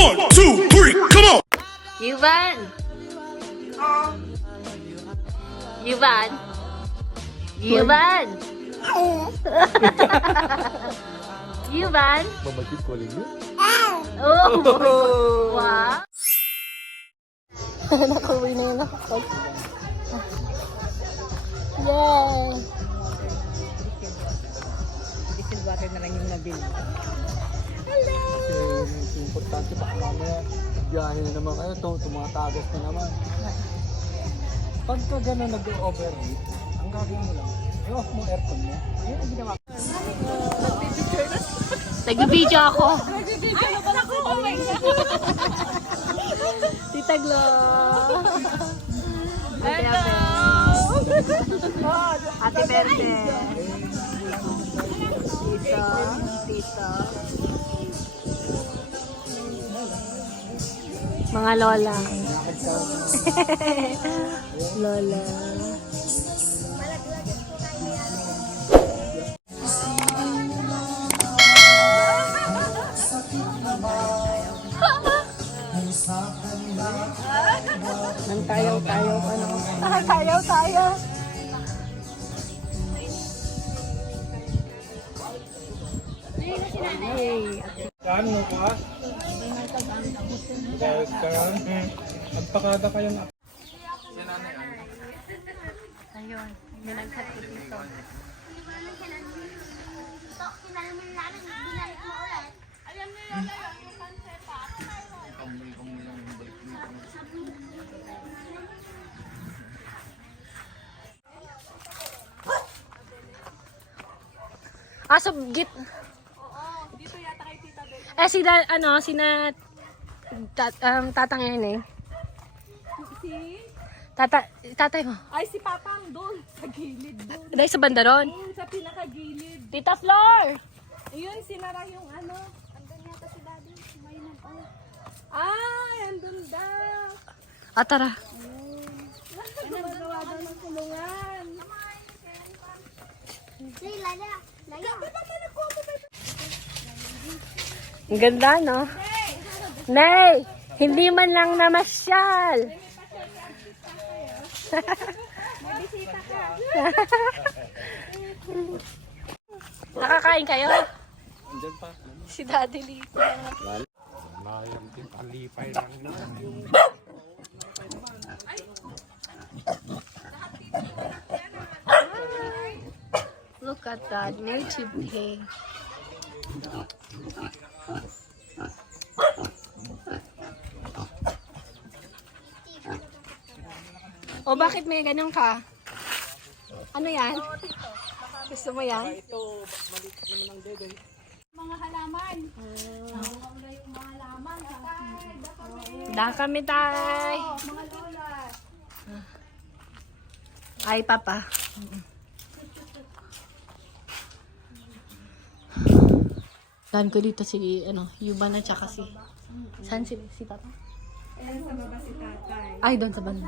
1, 2, 3, come on! Yuvan! Yuvan! Yuvan! Yuvan! Mama keep calling you. Oh! Wow! Nakauwi na yun ako. Yay! Distilled water na lang yung nabili. Kasi importante baka mamaya biyahe na naman kayo. Tumatagas na naman. Pagka gano'n nag-overheat, ang gagawin mo lang, i-off mo aircon mo. Ayun ang ginawa ko. Nag-video ako. Ay, naku! Oh my God! Tita Glo. Hello! Ate Berte. Tito. Tito. Mga lola. Lola. Nang tayaw-tayaw ka na. Tayaw-tayaw. Hey. Saan mo ka? Dahil ka. Magpakada kayong Ayun. May nag-cut ko dito. Aso git. Dito yata kay Tita Bel. Tatang yan eh. Si? Tatay mo. Ay, si Papang doon. Sa gilid doon. Dahil sa bandaron. Sa pinakagilid. Tita Flor! Ayun, sinara yung ano. Andun yata si Daddy. May ay, andun daw. Tara. Gumagawa daw ng kulungan. Ang ganda, no? Nay! Hindi man lang namasyal! Nakakain kayo? Andyan pa. Si Daddy Lito. Alipay lang na. Look at that native hay. O bakit may ganun ka? Ano yan? Gusto mo yan? Mga halaman. Da kami tay. Mga lola. Ay papa. Dan ko dito si Yuban at saka si saan si papa? Ayan sa baba si Tatay. Ay doon sa banda.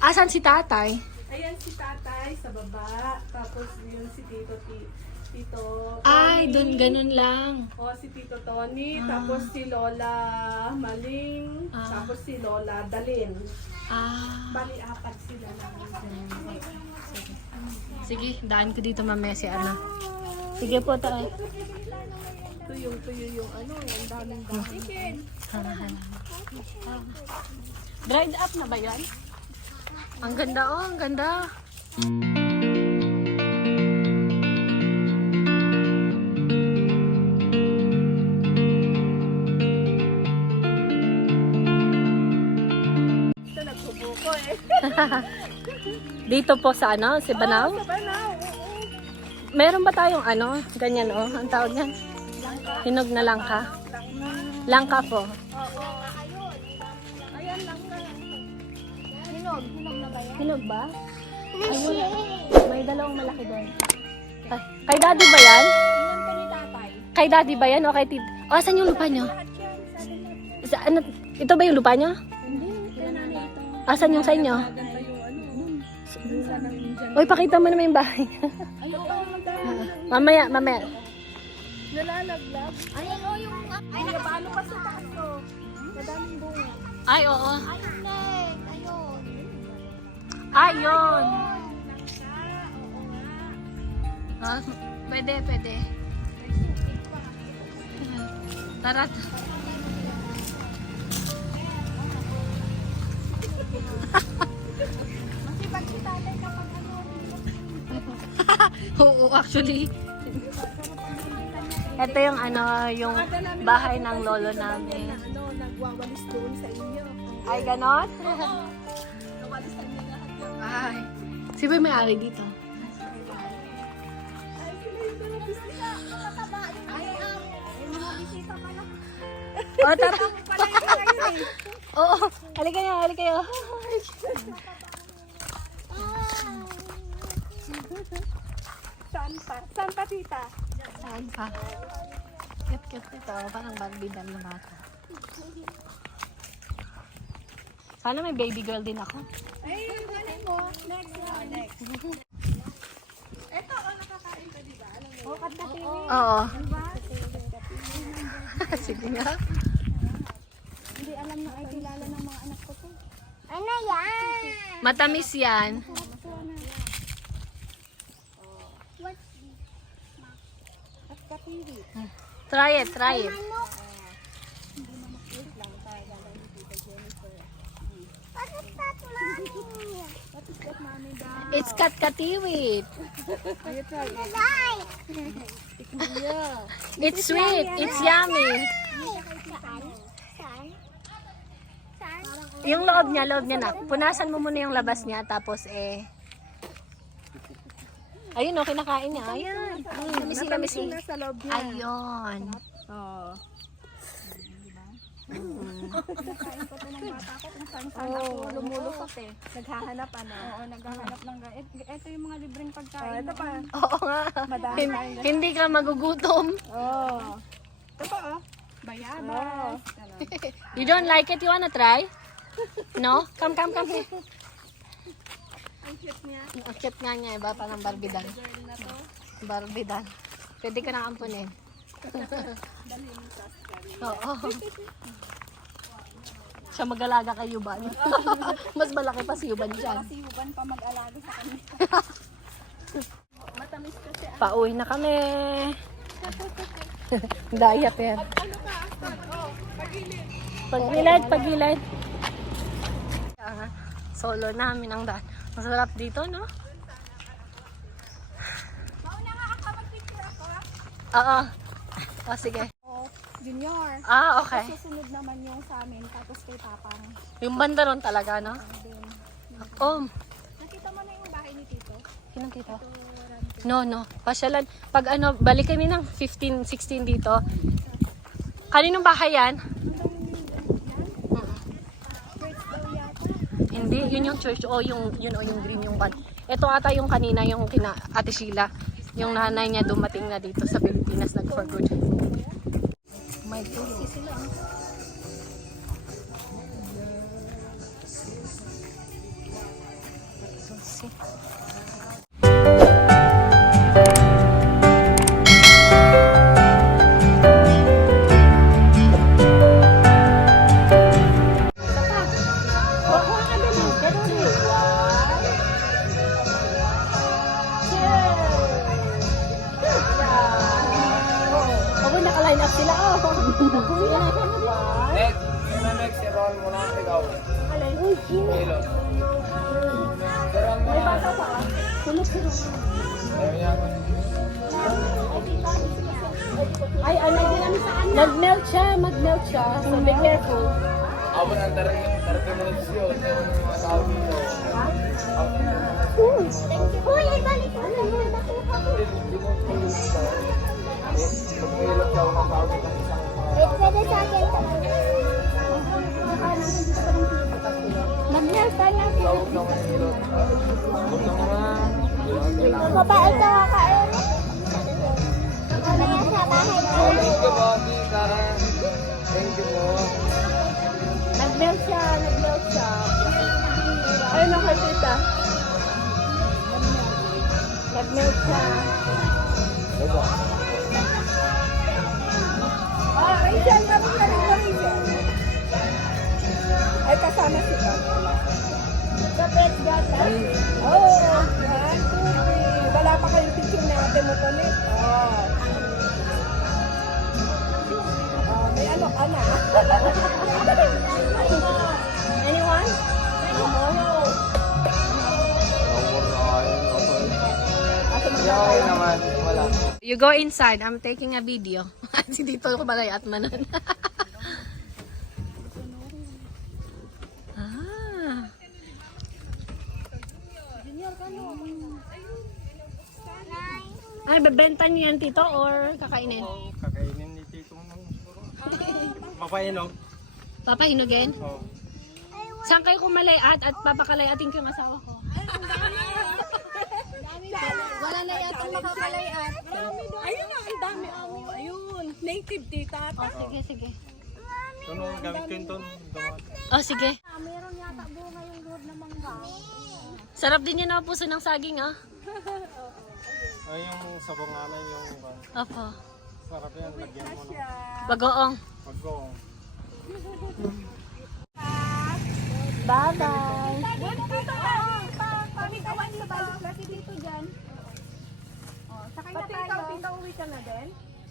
Saan si tatay? Ayan si Tatay sa baba. Tapos yun si Tito Tito Ay, Tony. doon ganun lang. O, si Tito Tony. Tapos si Lola Maling. Tapos si Lola Dalin. Bali, apat sila lang. Sige, daan ko dito mamaya si Ana. Sige po tayo. Tuyo yung ano. Ang daming chicken. Dried up na ba yan? Ang ganda ang ganda. Ito nagsubuko eh. Dito po sa si Banaw? Sa Banaw, Meron ba tayong ganyan ang tawag niyan? Hinog na langka. Langka po. Ayan lang ka. Hinog na ba yan? Hinog ba? May dalawang malaki doon. Kay daddy ba yan? Ilan ka ni Tatay? Kay daddy ba yan o kay tit? Saan yung lupa nyo? Ito ba yung lupa nyo? Hindi, kaya nanay ito. Asan yung sa inyo? Ganda yung ano. Minsan ng Indian. Uy, pakita mo naman yung bahay. Ayun, Mamaya. Nalalaglag. Ayun o yung... Ay, Paano pa sa taas to? Madaming bunga. Ay, oo. Ayun, Nek. Ayun. Ayun. Ah, pwede, pwede. Tara. Masipag si tatay kapag ano. Oo, actually. Ito yung ano, yung bahay ng lolo namin. Ano, nagwawalis doon sa inyo. Ay, ganon? Nawalisan niya lahat yung... Ay. Si Boy may-ari dito. Ay, sila yung mga bisita. Mataba yung yung mga bisita pala. O, tara. Pala yung kayo eh. Oo, halika niyo, halika niyo. Saan pa? Saan pa, tita? Saan pa? Cute-cute nito. Parang Barbie doll na bata. Sana may baby girl din ako. Ay, galing mo. Next one. Next. Ito, nakakain ka, diba? Alam mo? Oo. Sige nga. Hindi alam na ay kilala ng mga anak ko to. Ano yan? Matamis yan. What's At katiri. Try it, try it. What is that, Mommy? What is that, mami daw? It's kat-katiwit. Ay, try it. Light! It's sweet. It's yummy. Saan? Saan? Saan? Yung loob niya na. Punasan mo muna yung labas niya, tapos ayun o, kinakain niya. Ayun. Lamisi, lamisi. Nasa loob niya. Ayun. Oo. Kain ko to ng bata ko kung saan saan ako lumulusot eh. Naghahanap ano. Oo, naghahanap ng ito yung mga libreng pagkain. Ito pa. Oo nga. Madami. Hindi ka magugutom. Oo. Ito pa oh. Bayabas. You don't like it? You wanna try? No? Come here. Ang cute niya. Ang cute nga niya, iba pa ng Barbie doll. Girl na to. Barbie doll. Pwede ka na ampunin. Dalhin sa Australia. Oo. Siya mag-alaga kay Yuban. Mas malaki pa si Yuban dyan. Kasi Yuban pa mag-alaga sa kanya. Matamis kasi ang Pauwi na kami. Diet yan. ano ka, Aston? Oh, pagilid. Pagilid. Solo namin ang daan. Masarap dito, no? Mauna nga ako, mag-picture ako. Oo. O, sige. Oh, Junior. Okay. Susunod naman yung sa amin, tapos kay Papang. Yung banda ron talaga, no? Oh, Nakita mo na yung bahay ni Tito? sinong tito? No. Pasyalan. Pag balik kami ng 15, 16 dito. Kaninong bahay yan? Church daw yata. Hindi, yun yung church o yung green yung van. Ito ata yung kanina yung kina Ate Sheila. Yung nanay niya dumating na dito sa Pilipinas nag for good. May tuloy sila. Naka-line up sila. Next, i-roll mo na ikaw. Kilo. May bata pa. Ay, nag-melt siya. So be careful. Ako na 30 minutes yun. Yung tao dito. Uy, balik mo na muna nakuha ko. Hindi mo ito. Pag-ilot siya ako ng tao dito ng isang Wait, pwede sa akin to. Mag-nurse tayo. tawag ng ilot. Huwag na naman. Babae ka kakain. Mamaya sa bahay na. Thank you, Bobby, Karen. Thank you po. Nag-melt siya. Ayun ako, tita. Nag-melt siya. Diba? Anyone? Okay naman, wala. You go inside. I'm taking a video. Si dito ko balay at manan. Ah. Ay, bebenta niyo yan, Tito, or kakainin? Kakainin ni Tito mo. Mapainog. Papahinugin? Oo. Saan kayo kumalayat at papakalayatin ko yung asawa ko? Wala na yata makakalayat. Ayun na, ang dami. Oh, ayun. Native tita. Oh, sige, sige. Tuno, gamit ko yung tono. Oh, sige. Meron yata bunga yung road na mangga. Sarap din yan ang puso ng saging, ah. Ay, yung sabong namin yung Opo. sarap yan, lagyan mo ng Bagoong. paggoong. Bye-bye. Pamitawan sa balik kasi dito dyan. Oh, sakay na tayo. Tita, uwi ka na din?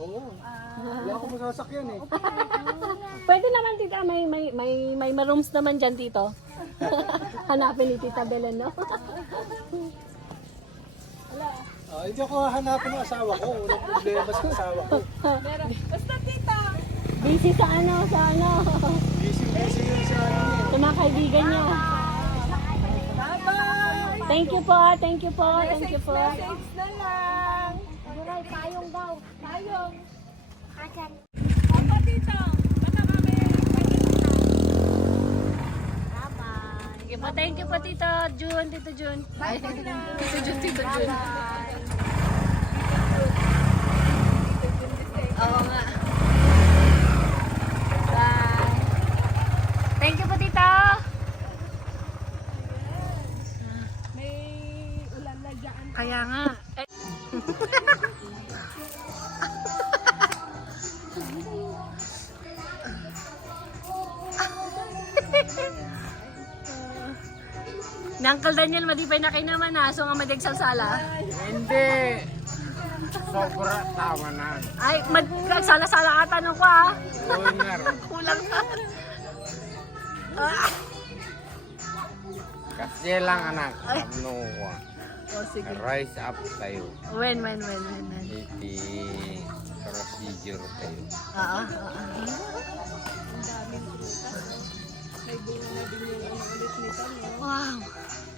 Oo. Wala akong masasakyan eh. Pwede naman, Tita. May marooms naman dyan, Tito. Hanapin ni Tita Belen, no? Hindi ako hahanapin ng asawa ko. Walang problema sa asawa ko. Basta tita. Busy sa ano. Busy yun sa ano eh. Sa mga kaibigan niya. Bye-bye. Thank you po. Thank you po. Message na lang. Buray, payong daw. Tayong. Asan? Opo, tita. Baka kami. Bye-bye. Thank you po, Tito Jun. Tito Jun. Ay, Tito Jun. Oo nga. Bye. Thank you po, Tito. May ulan na dyan. Kaya nga. Eh. Ni Uncle Daniel, madipay na kayo naman ha. So nga madigsalsala. Hindi. Sobra tama na. Ay, magsala-sala ata nung ko ha. Winner. Kulang na. Ah. Kasi lang anak, ano ko. Oh, sige. Rise up tayo. When. Iti procedure tayo. Oo. May bunga na din yung ano ulit nito, no? Wow.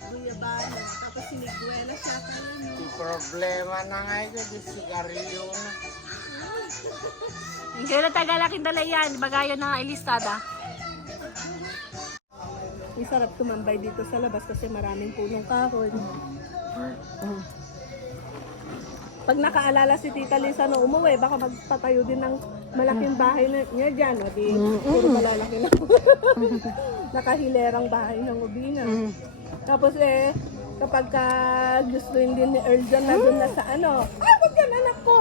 Guyabano. Tapos siniguela siya kayo, no? Yung problema na nga ito, di sigarilyo na. Yung kayo na tagalaking dala yan. Bagayon na ilistada. Ang sarap tumambay dito sa labas kasi maraming punong kahoy. Pag nakaalala si Tita Lisa na umuwi, baka magpatayo din ng malaking bahay niya dyan. O di, puro malalaki na. Nakahilerang bahay ng Ubina. Tapos kapag gustuin din ni Earl John na doon na sa ano, wag yan anak ko!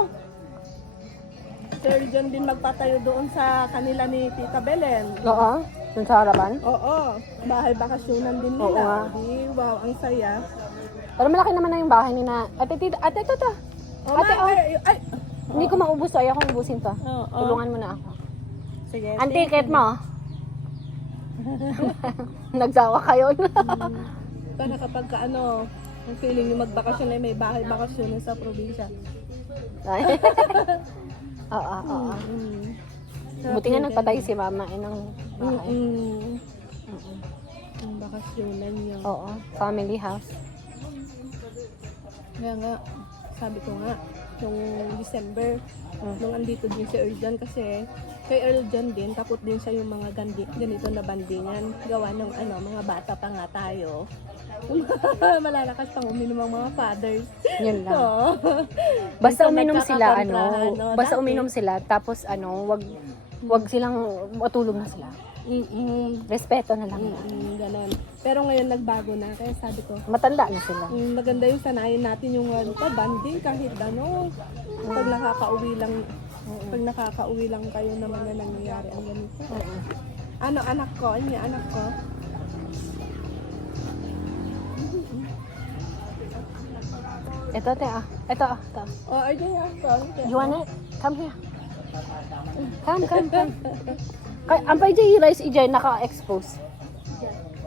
Si Earl John din magpatayo doon sa kanila ni Tita Belen. Oo. Dun sa harapan? Oo, bahay bakasyonan din Oo nga. nila. Di, wow, ang saya. Pero malaki naman na yung bahay ni na. Ate, ito. Oh, Ate, oh. ay, Hindi ko maubos to. Ayaw kong ubusin to. Oo. Tulungan mo na ako. Sige. Ang ticket mo. Nagsawa kayo. Para kapag ano, ang feeling yung magbakasyon ay may bahay bakasyon sa probinsya. Oo. Mm. Buti nga nagpatay si mama ng bahay. Ang bakasyonan niya. Oo. Family house. Kaya nga, sabi ko nga, nung December, nung andito din si Earl John kasi kay Earl John din, takot din siya yung mga ganito na bandingan. Gawa ng ano, mga bata pa nga tayo. Malalakas pang uminom ang mga fathers. Yun lang. Oo. Basta Dito uminom sila, nagkakakontrahan, no? basta Dati. uminom sila, tapos wag silang matulog na sila. Respeto na lang. Ganon. Pero ngayon nagbago na, kaya sabi ko, Matanda na sila. maganda yung sanayin natin yung ano pa, banding kahit ano. Pag nakakauwi lang kayo naman na nangyayari ang ganito. Ano anak ko? Ano yung anak ko? Ito, te, Ito. Oh, ay ganyan. You want it? Come here. Come. Ang pa J-Rice i-J naka-expose.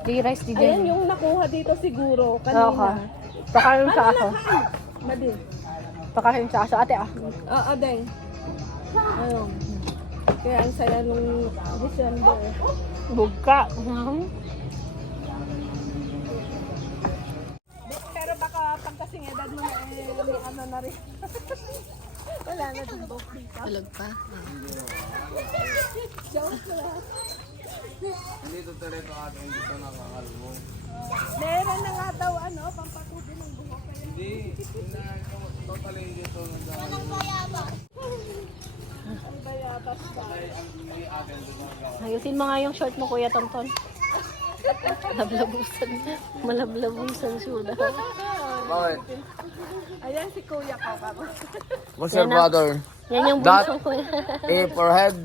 J-Rice di Ayan J. yung nakuha dito siguro Oo kanina. ka. Pakain sa ako. Madi. Pakain sa ako. Ate ah. Oo, deng. Ayun. Kaya ang saya nung December. Bugka. Pero baka pagkasing edad mo na may ano na rin. Wala na din book dito. Tulog pa. Joke lang. Dito talaga ate, hindi ka nakakalmo. Meron na nga daw pampakuti ng buhok. Hindi, totally dito nagkakalmo. Ang bayatas pa. Ayusin mo nga yung short mo, Kuya Tonton. Malablabusan. Malablabusan suda. Bakit? Ayan si Kuya Kaka. What's your brother? Yan yung That- bunso, Kuya. A for head.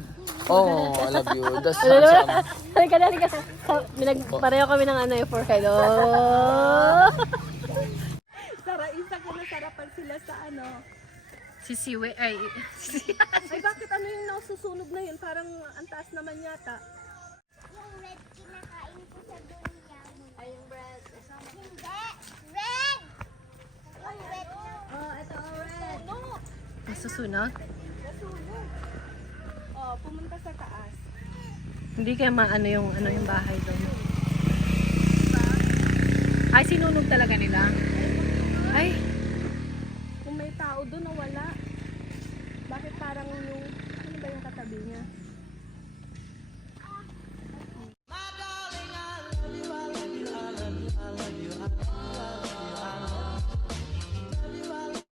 Oh, I love you. That's handsome. Halika na, halika. Pareho kami ng forehead. Oh! Isa ko na sarapan sila sa Si Siwe, ay. Ay bakit yung nasusunog na yun? Parang ang taas naman yata. Yung red kinakain ko sa dunya. Ay, yung red. Hindi. Red! Yung red na. Oh, ito red. Masusunod? Oh, pumunta sa taas. Hindi kaya maano yung bahay doon. Ay, sinunog talaga nila. Ay, Kung may tao doon na wala. Bakit parang yung ano ba yung katabi niya?